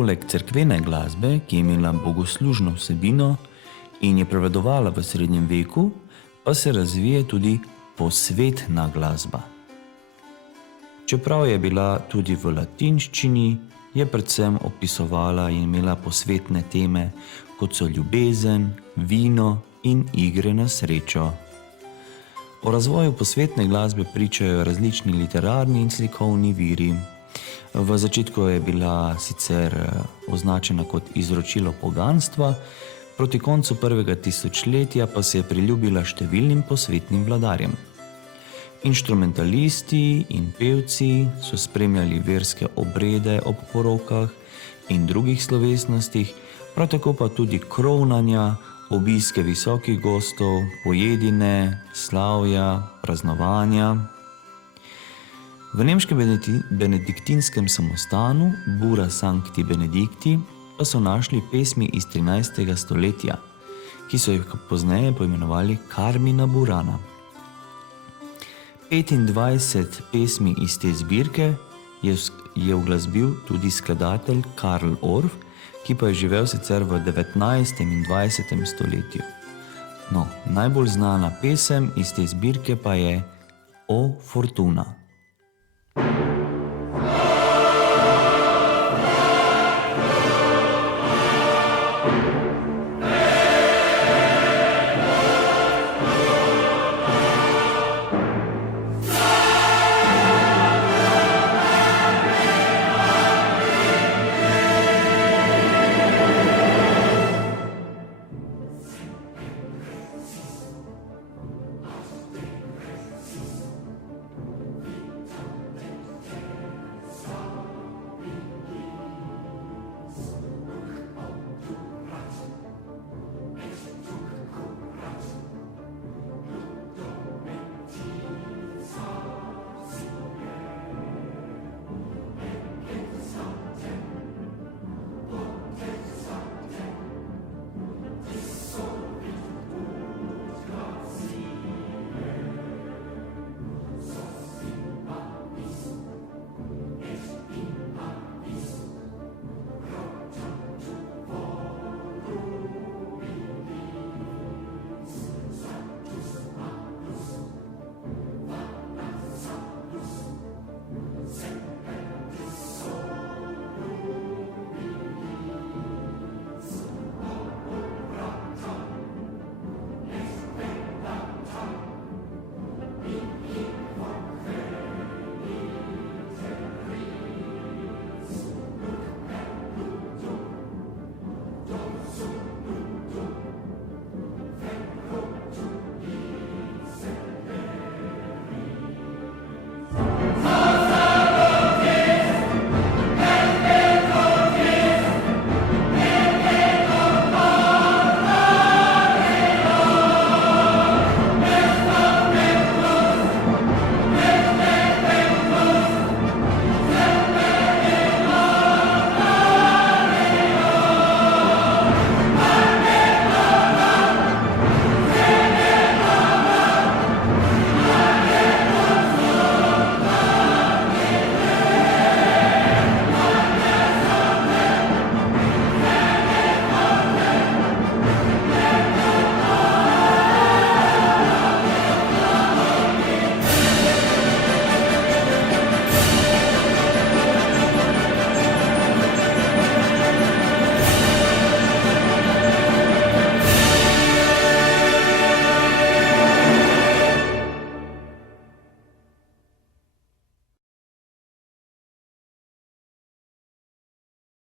Poleg cerkvene glasbe, ki je imela bogoslužno vsebino in je prevladovala v srednjem veku, pa se razvije tudi posvetna glasba. Čeprav je bila tudi v latinščini, je predvsem opisovala in imela posvetne teme, kot so ljubezen, vino in igre na srečo. O razvoju posvetne glasbe pričajo različni literarni in slikovni viri. V začetku je bila sicer označena kot izročilo poganstva, proti koncu prvega tisočletja pa se je priljubila številnim posvetnim vladarjem. Inštrumentalisti in pevci so spremljali verske obrede ob porokah in drugih slovesnostih, prav tako pa tudi krovnanja, obiske visokih gostov, pojedine, slavja, praznovanja. V nemškem benediktinskem samostanu Bura Sancti Benedicti pa so našli pesmi iz 13. stoletja, ki so jih pozneje poimenovali Carmina Burana. 25 pesmi iz te zbirke je uglasbil tudi skladatelj Karl Orff, ki pa je živel sicer v 19. in 20. stoletju. Najbolj znana pesem iz te zbirke pa je O Fortuna.